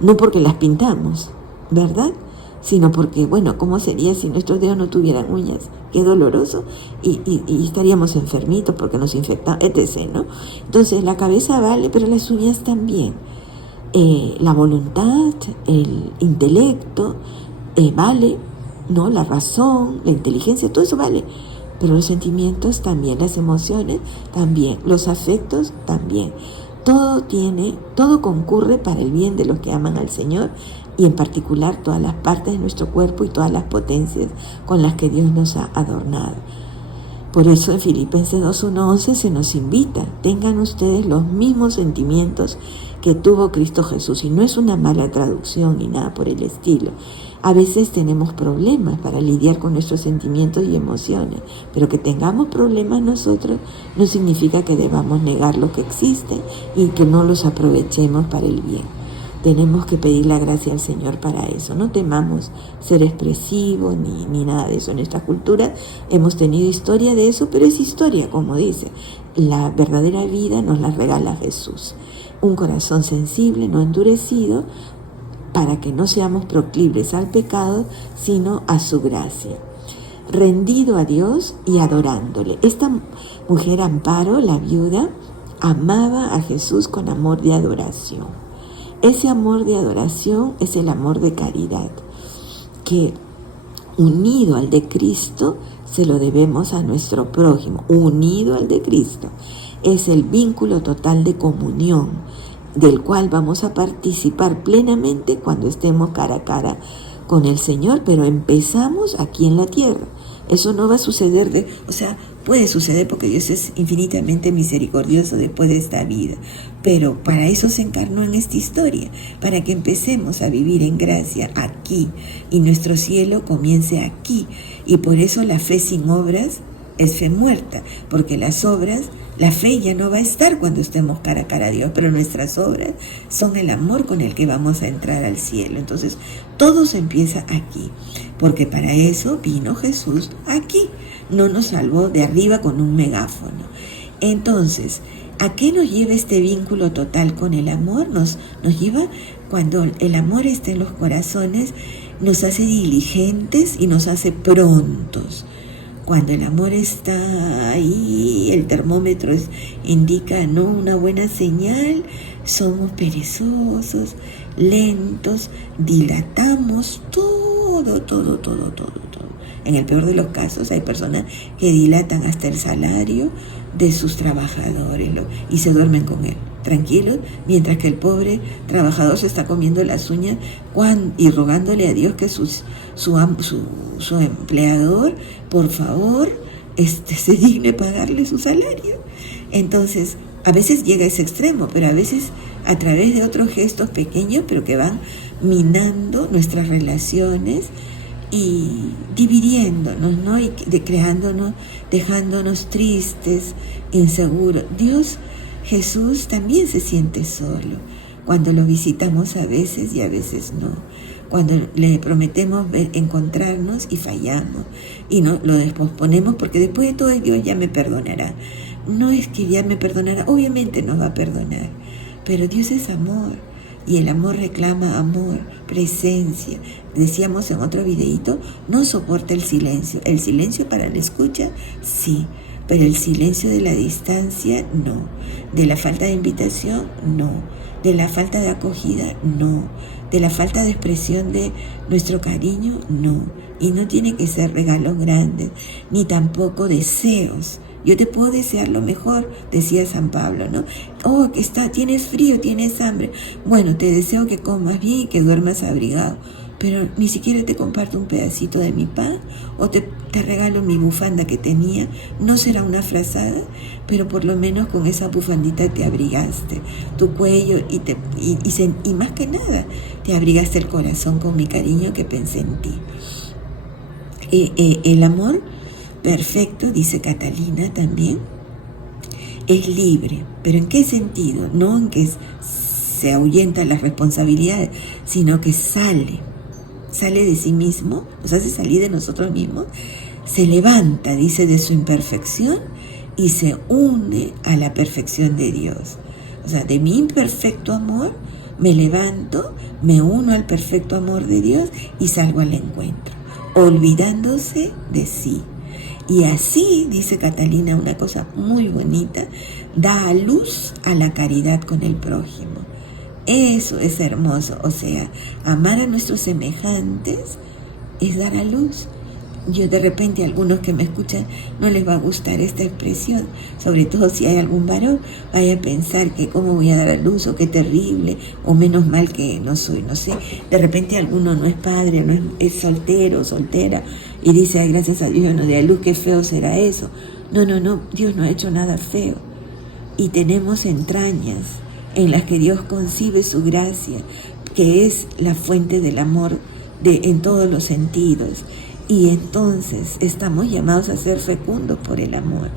No porque las pintamos, ¿verdad? Sino porque, ¿cómo sería si nuestros dedos no tuvieran uñas? Qué doloroso, y estaríamos enfermitos porque nos infectamos, etc., ¿no? Entonces, la cabeza vale, pero las uñas también. La voluntad, el intelecto, vale, ¿no? La razón, la inteligencia, todo eso vale. Pero los sentimientos también, las emociones también, los afectos también. Todo concurre para el bien de los que aman al Señor, y en particular todas las partes de nuestro cuerpo y todas las potencias con las que Dios nos ha adornado. Por eso en Filipenses 2:1-11 se nos invita: tengan ustedes los mismos sentimientos que tuvo Cristo Jesús. Y no es una mala traducción ni nada por el estilo. A veces tenemos problemas para lidiar con nuestros sentimientos y emociones, pero que tengamos problemas nosotros no significa que debamos negar lo que existe y que no los aprovechemos para el bien. Tenemos que pedir la gracia al Señor para eso. No temamos ser expresivos ni nada de eso. En nuestra cultura hemos tenido historia de eso, pero es historia, como dice. La verdadera vida nos la regala Jesús. Un corazón sensible, no endurecido, para que no seamos proclives al pecado, sino a su gracia. Rendido a Dios y adorándole. Esta mujer Amparo, la viuda, amaba a Jesús con amor de adoración. Ese amor de adoración es el amor de caridad, que unido al de Cristo se lo debemos a nuestro prójimo. Unido al de Cristo es el vínculo total de comunión, del cual vamos a participar plenamente cuando estemos cara a cara con el Señor, pero empezamos aquí en la tierra. Eso no va a suceder, puede suceder porque Dios es infinitamente misericordioso después de esta vida, pero para eso se encarnó en esta historia, para que empecemos a vivir en gracia aquí y nuestro cielo comience aquí. Y por eso la fe sin obras es fe muerta, porque las obras, la fe ya no va a estar cuando estemos cara a cara a Dios, pero nuestras obras son el amor con el que vamos a entrar al cielo. Entonces, todo se empieza aquí, porque para eso vino Jesús aquí, no nos salvó de arriba con un megáfono. Entonces, ¿a qué nos lleva este vínculo total con el amor? Nos lleva, cuando el amor está en los corazones, nos hace diligentes y nos hace prontos. Cuando el amor está ahí, el termómetro indica no una buena señal, somos perezosos, lentos, dilatamos todo. En el peor de los casos hay personas que dilatan hasta el salario de sus trabajadores y se duermen con él, tranquilos, mientras que el pobre trabajador se está comiendo las uñas y rogándole a Dios que su empleador, por favor, se digne pagarle su salario. Entonces, a veces llega a ese extremo, pero a veces a través de otros gestos pequeños, pero que van minando nuestras relaciones y dividiéndonos, ¿no? Y dejándonos tristes, inseguros. Dios Jesús también se siente solo cuando lo visitamos a veces y a veces no. Cuando le prometemos encontrarnos y fallamos y no lo posponemos porque después de todo Dios ya me perdonará. No es que ya me perdonará, obviamente nos va a perdonar, pero Dios es amor y el amor reclama amor, presencia. Decíamos en otro videíto, no soporta el silencio. El silencio para la escucha, sí, pero el silencio de la distancia, no. De la falta de invitación, no. De la falta de acogida, no. De la falta de expresión de nuestro cariño, no. Y no tiene que ser regalos grandes, ni tampoco deseos. Yo te puedo desear lo mejor, decía San Pablo, ¿no? Oh, tienes frío, tienes hambre. Bueno, te deseo que comas bien y que duermas abrigado. Pero ni siquiera te comparto un pedacito de mi pan o te regalo mi bufanda que tenía. No será una frazada, pero por lo menos con esa bufandita te abrigaste tu cuello y más que nada te abrigaste el corazón con mi cariño que pensé en ti. El amor perfecto, dice Catalina también, es libre. ¿Pero en qué sentido? No en que se ahuyenta las responsabilidades, sino que sale de sí mismo, nos hace salir de nosotros mismos, se levanta, dice, de su imperfección y se une a la perfección de Dios. O sea, de mi imperfecto amor me levanto, me uno al perfecto amor de Dios y salgo al encuentro, olvidándose de sí. Y así, dice Catalina, una cosa muy bonita, da a luz a la caridad con el prójimo. Eso es hermoso, o sea, amar a nuestros semejantes es dar a luz. Yo de repente a algunos que me escuchan no les va a gustar esta expresión, sobre todo si hay algún varón, vaya a pensar que cómo voy a dar a luz o qué terrible o menos mal que no soy, no sé. De repente alguno no es padre, no es soltero o soltera y dice, ay, gracias a Dios no di a luz, qué feo será eso. No, Dios no ha hecho nada feo y tenemos entrañas en las que Dios concibe su gracia, que es la fuente del amor en todos los sentidos. Y entonces estamos llamados a ser fecundos por el amor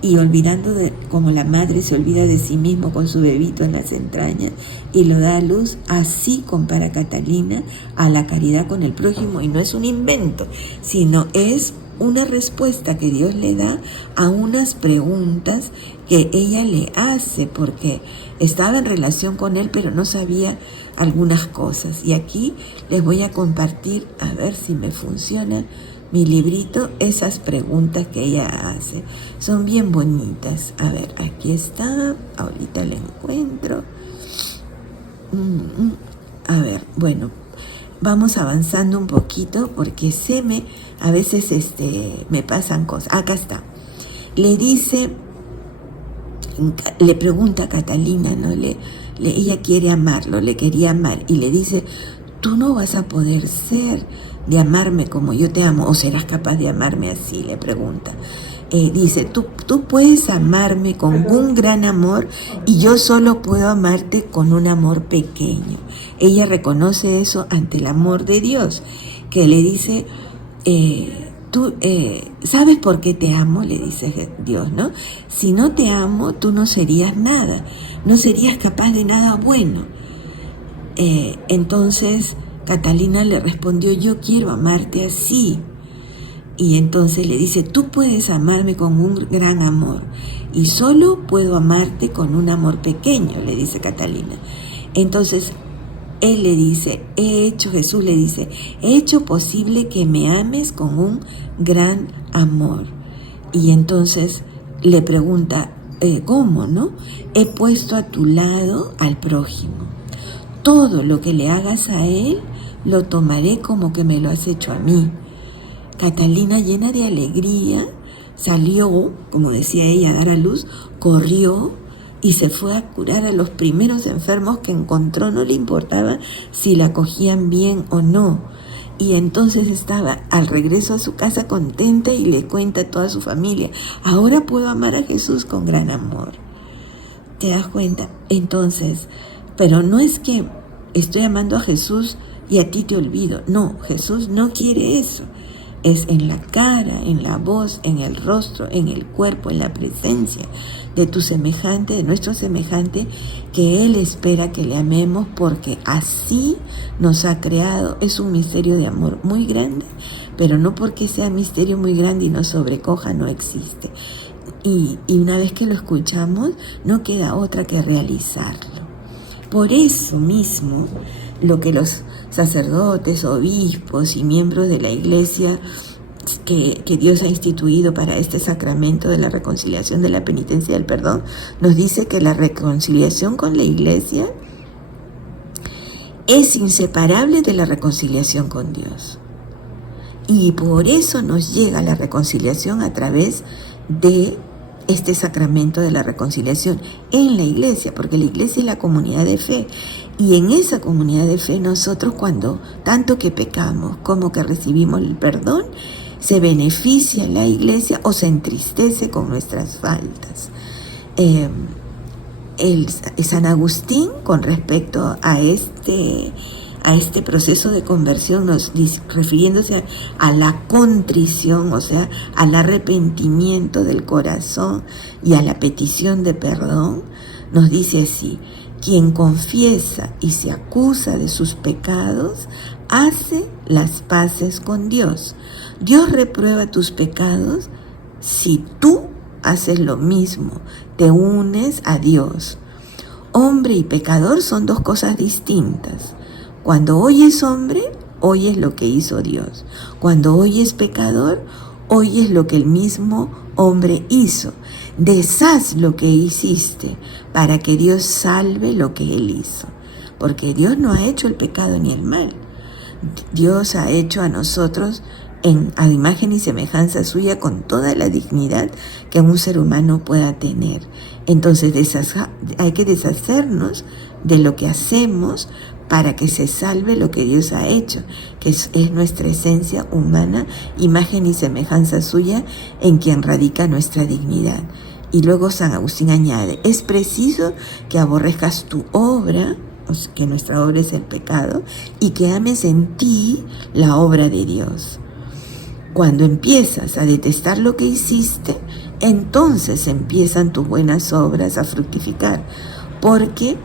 y olvidando como la madre se olvida de sí mismo con su bebito en las entrañas y lo da a luz, así compara Catalina a la caridad con el prójimo, y no es un invento, sino es una respuesta que Dios le da a unas preguntas que ella le hace porque estaba en relación con él pero no sabía algunas cosas. Y aquí les voy a compartir, a ver si me funciona mi librito, esas preguntas que ella hace. Son bien bonitas. A ver, aquí está, ahorita la encuentro. A ver, bueno, vamos avanzando un poquito porque a veces me pasan cosas. Acá está. Le pregunta a Catalina, ¿no? Ella quiere amarlo, le quería amar y le dice, tú no vas a poder ser de amarme como yo te amo, o serás capaz de amarme así, le pregunta. Dice, tú puedes amarme con un gran amor y yo solo puedo amarte con un amor pequeño. Ella reconoce eso ante el amor de Dios, que le dice, tú sabes por qué te amo, le dice Dios, ¿no? Si no te amo, tú no serías nada, no serías capaz de nada bueno. Entonces Catalina le respondió, yo quiero amarte así. Y entonces le dice, tú puedes amarme con un gran amor y solo puedo amarte con un amor pequeño, le dice Catalina. Entonces él le dice, Jesús le dice, he hecho posible que me ames con un gran amor. Y entonces le pregunta, ¿cómo, no? He puesto a tu lado al prójimo. Todo lo que le hagas a él, lo tomaré como que me lo has hecho a mí. Catalina, llena de alegría, salió, como decía ella, a dar a luz, corrió y se fue a curar a los primeros enfermos que encontró, no le importaba si la cogían bien o no. Y entonces estaba al regreso a su casa contenta y le cuenta a toda su familia, ahora puedo amar a Jesús con gran amor. ¿Te das cuenta? Entonces, pero no es que estoy amando a Jesús y a ti te olvido. No, Jesús no quiere eso. es en la cara, en la voz, en el rostro, en el cuerpo, en la presencia de tu semejante, de nuestro semejante, que Él espera que le amemos, porque así nos ha creado. Es un misterio de amor muy grande, pero no porque sea misterio muy grande y nos sobrecoja, no existe. Y una vez que lo escuchamos, no queda otra que realizarlo. Por eso mismo, lo que los sacerdotes, obispos y miembros de la Iglesia que Dios ha instituido para este sacramento de la reconciliación, de la penitencia y del perdón, nos dice que la reconciliación con la Iglesia es inseparable de la reconciliación con Dios. Y por eso nos llega la reconciliación a través de este sacramento de la reconciliación en la Iglesia, porque la Iglesia es la comunidad de fe. Y en esa comunidad de fe nosotros, cuando tanto que pecamos como que recibimos el perdón, se beneficia la Iglesia o se entristece con nuestras faltas. San Agustín, con respecto a este proceso de conversión, refiriéndose a la contrición, o sea, al arrepentimiento del corazón y a la petición de perdón, nos dice así: quien confiesa y se acusa de sus pecados, hace las paces con Dios. Dios reprueba tus pecados si tú haces lo mismo, te unes a Dios. Hombre y pecador son dos cosas distintas. Cuando oyes hombre, oyes lo que hizo Dios. Cuando oyes pecador, oyes lo que el mismo hombre hizo. Deshaz lo que hiciste para que Dios salve lo que Él hizo. Porque Dios no ha hecho el pecado ni el mal. Dios ha hecho a nosotros a imagen y semejanza suya, con toda la dignidad que un ser humano pueda tener. Entonces hay que deshacernos de lo que hacemos para que se salve lo que Dios ha hecho, que es nuestra esencia humana, imagen y semejanza suya, en quien radica nuestra dignidad. Y luego San Agustín añade: es preciso que aborrezcas tu obra, o sea, que nuestra obra es el pecado, y que ames en ti la obra de Dios. Cuando empiezas a detestar lo que hiciste, entonces empiezan tus buenas obras a fructificar, porque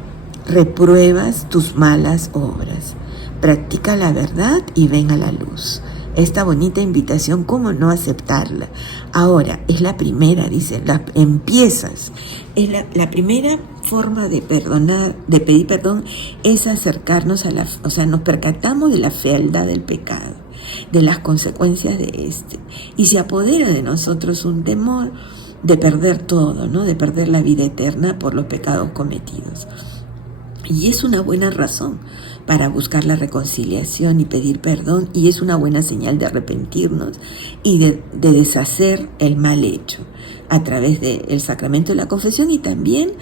repruebas tus malas obras. Practica la verdad y ven a la luz. Esta bonita invitación, ¿cómo no aceptarla? Ahora, es la primera, dice, empiezas. Es la primera forma de perdonar, de pedir perdón, es acercarnos nos percatamos de la fealdad del pecado, de las consecuencias de este, y se apodera de nosotros un temor de perder todo, ¿no? De perder la vida eterna por los pecados cometidos. Y es una buena razón para buscar la reconciliación y pedir perdón, y es una buena señal de arrepentirnos y de deshacer el mal hecho a través del sacramento de la confesión. Y también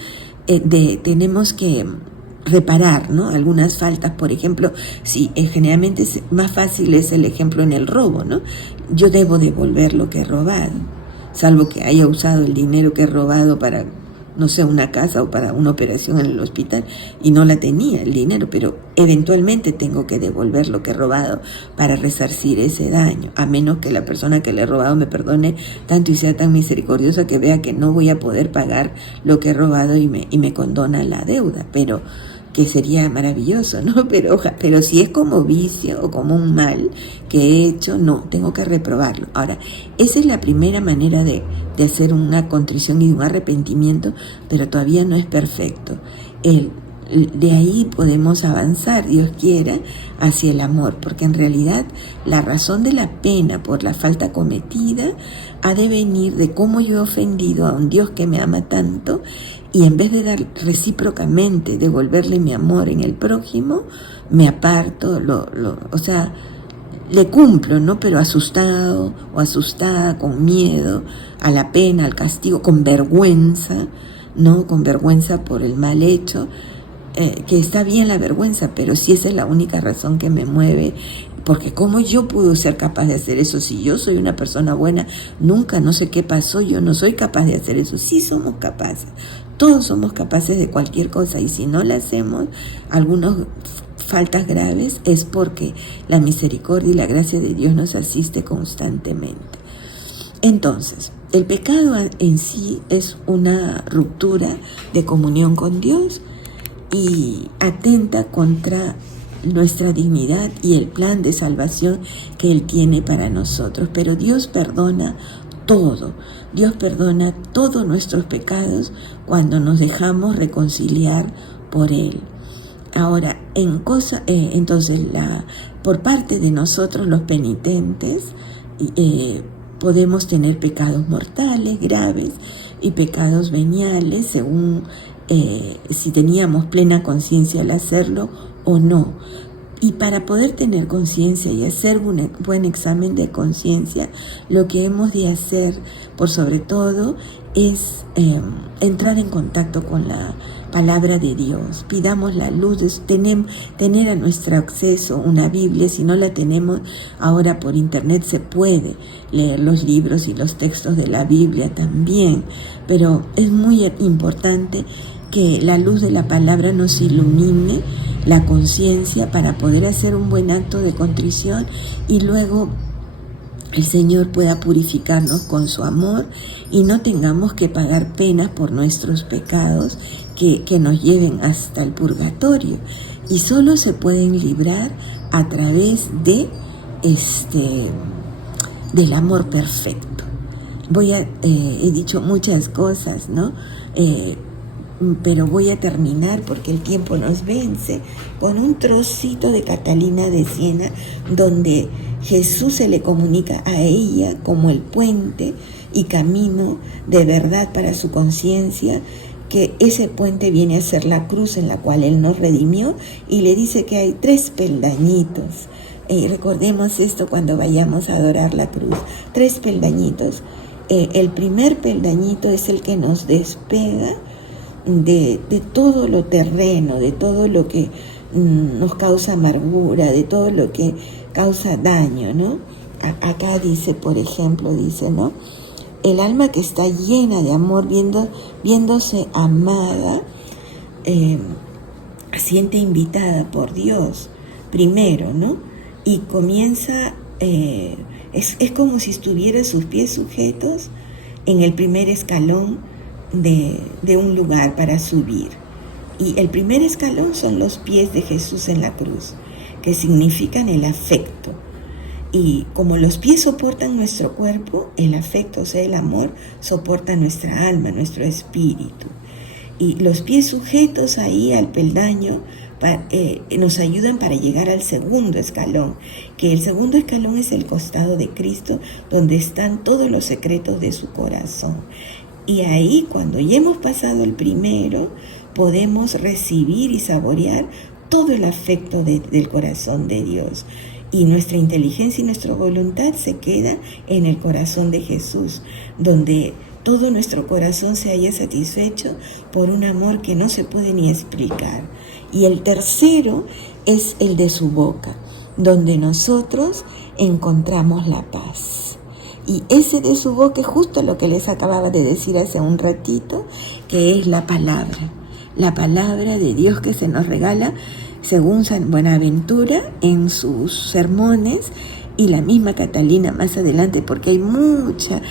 tenemos que reparar, ¿no?, algunas faltas. Por ejemplo, si generalmente es más fácil, es el ejemplo en el robo, ¿no? Yo debo devolver lo que he robado, salvo que haya usado el dinero que he robado para, no sé, una casa o para una operación en el hospital y no la tenía el dinero, pero eventualmente tengo que devolver lo que he robado para resarcir ese daño, a menos que la persona que le he robado me perdone tanto y sea tan misericordiosa que vea que no voy a poder pagar lo que he robado y me condona la deuda, pero que sería maravilloso, ¿no? Pero si es como vicio o como un mal que he hecho, no, tengo que reprobarlo. Ahora, esa es la primera manera de hacer una contrición y un arrepentimiento, pero todavía no es perfecto. De ahí podemos avanzar, Dios quiera, hacia el amor, porque en realidad la razón de la pena por la falta cometida ha de venir de cómo yo he ofendido a un Dios que me ama tanto, y en vez de dar recíprocamente, devolverle mi amor en el prójimo, me aparto, le cumplo, ¿no? Pero asustado o asustada, con miedo a la pena, al castigo, con vergüenza, ¿no? Con vergüenza por el mal hecho, que está bien la vergüenza, pero si esa es la única razón que me mueve, porque ¿cómo yo puedo ser capaz de hacer eso? Si yo soy una persona buena, nunca, no sé qué pasó, yo no soy capaz de hacer eso. Sí somos capaces, todos somos capaces de cualquier cosa, y si no la hacemos, algunos faltas graves, es porque la misericordia y la gracia de Dios nos asiste constantemente. Entonces, el pecado en sí es una ruptura de comunión con Dios y atenta contra nuestra dignidad y el plan de salvación que Él tiene para nosotros. Pero Dios perdona todo. Dios perdona todos nuestros pecados cuando nos dejamos reconciliar por Él. Ahora, entonces, por parte de nosotros los penitentes, podemos tener pecados mortales, graves, y pecados veniales, según si teníamos plena conciencia al hacerlo o no. Y para poder tener conciencia y hacer un buen examen de conciencia, lo que hemos de hacer, por sobre todo, es entrar en contacto con la palabra de Dios. Pidamos la luz, tener a nuestro acceso una Biblia. Si no la tenemos ahora por internet, se puede leer los libros y los textos de la Biblia también, pero es muy importante que la luz de la palabra nos ilumine la conciencia para poder hacer un buen acto de contrición y luego el Señor pueda purificarnos con su amor y no tengamos que pagar penas por nuestros pecados que nos lleven hasta el purgatorio. Y solo se pueden librar a través del amor perfecto. He dicho muchas cosas, ¿no? Pero voy a terminar porque el tiempo nos vence con un trocito de Catalina de Siena donde Jesús se le comunica a ella como el puente y camino de verdad para su conciencia, que ese puente viene a ser la cruz en la cual Él nos redimió, y le dice que hay 3 peldañitos. Recordemos esto cuando vayamos a adorar la cruz. 3 peldañitos. El primer peldañito es el que nos despega de todo lo terreno, de todo lo que nos causa amargura, de todo lo que causa daño, ¿no? Acá dice, por ejemplo, ¿no? El alma que está llena de amor, viéndose amada, siente invitada por Dios primero, ¿no? Y comienza, es como si estuviera sus pies sujetos en el primer escalón de un lugar para subir. Y el primer escalón son los pies de Jesús en la cruz, que significan el afecto. Y como los pies soportan nuestro cuerpo, el afecto, o sea, el amor, soporta nuestra alma, nuestro espíritu. Y los pies sujetos ahí al peldaño nos ayudan para llegar al segundo escalón, que el segundo escalón es el costado de Cristo, donde están todos los secretos de su corazón. Y ahí, cuando ya hemos pasado el primero, podemos recibir y saborear todo el afecto del corazón de Dios. Y nuestra inteligencia y nuestra voluntad se queda en el corazón de Jesús, donde todo nuestro corazón se haya satisfecho por un amor que no se puede ni explicar. Y el tercero es el de su boca, donde nosotros encontramos la paz. Y ese de su boca es justo lo que les acababa de decir hace un ratito, que es la palabra de Dios que se nos regala según San Buenaventura en sus sermones, y la misma Catalina más adelante, porque hay mucha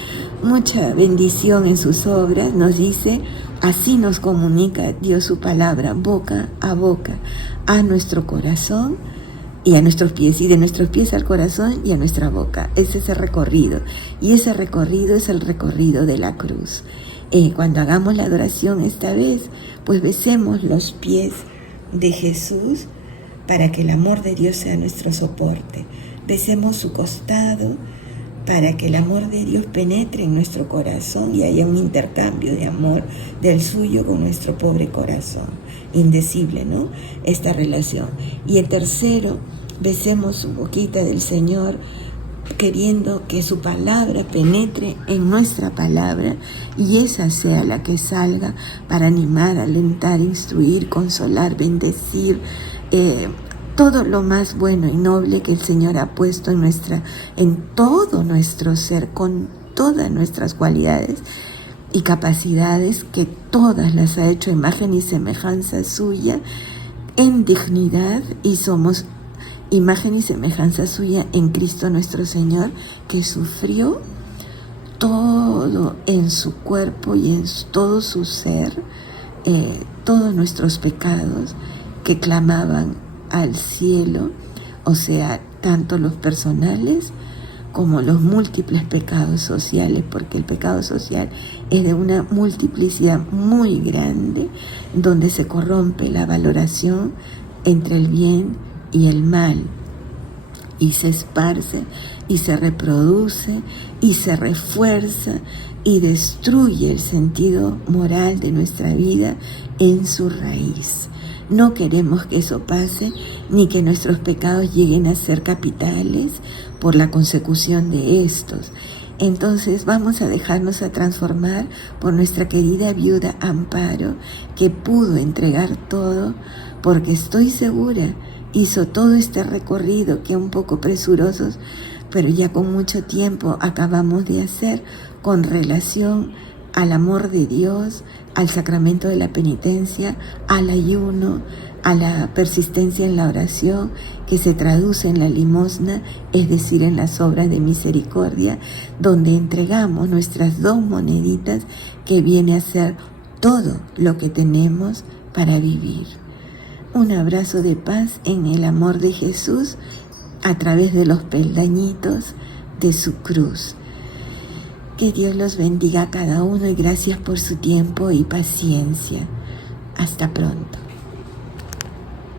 bendición en sus obras, nos dice: así nos comunica Dios su palabra, boca, a nuestro corazón y a nuestros pies, y de nuestros pies al corazón y a nuestra boca. Ese es el recorrido, y ese recorrido es el recorrido de la cruz. Cuando hagamos la adoración esta vez, pues besemos los pies de Jesús para que el amor de Dios sea nuestro soporte. Besemos su costado para que el amor de Dios penetre en nuestro corazón y haya un intercambio de amor del suyo con nuestro pobre corazón. Indecible, ¿no? Esta relación. Y el tercero, besemos su boquita del Señor, queriendo que su palabra penetre en nuestra palabra y esa sea la que salga para animar, alentar, instruir, consolar, bendecir, todo lo más bueno y noble que el Señor ha puesto en todo nuestro ser, con todas nuestras cualidades y capacidades, que todas las ha hecho a imagen y semejanza suya, en dignidad y somos imagen y semejanza suya en Cristo nuestro Señor, que sufrió todo en su cuerpo y en todo su ser, todos nuestros pecados que clamaban al cielo, o sea, tanto los personales como los múltiples pecados sociales, porque el pecado social es de una multiplicidad muy grande, donde se corrompe la valoración entre el bien y el mal, y se esparce, y se reproduce, y se refuerza, y destruye el sentido moral de nuestra vida en su raíz. No queremos que eso pase, ni que nuestros pecados lleguen a ser capitales por la consecución de estos. Entonces vamos a dejarnos a transformar por nuestra querida viuda Amparo, que pudo entregar todo, porque estoy segura, hizo todo este recorrido que un poco presurosos, pero ya con mucho tiempo acabamos de hacer, con relación al amor de Dios, al sacramento de la penitencia, al ayuno, a la persistencia en la oración, que se traduce en la limosna, es decir, en las obras de misericordia, donde entregamos nuestras 2 moneditas, que viene a ser todo lo que tenemos para vivir. Un abrazo de paz en el amor de Jesús a través de los peldañitos de su cruz. Que Dios los bendiga a cada uno y gracias por su tiempo y paciencia. Hasta pronto.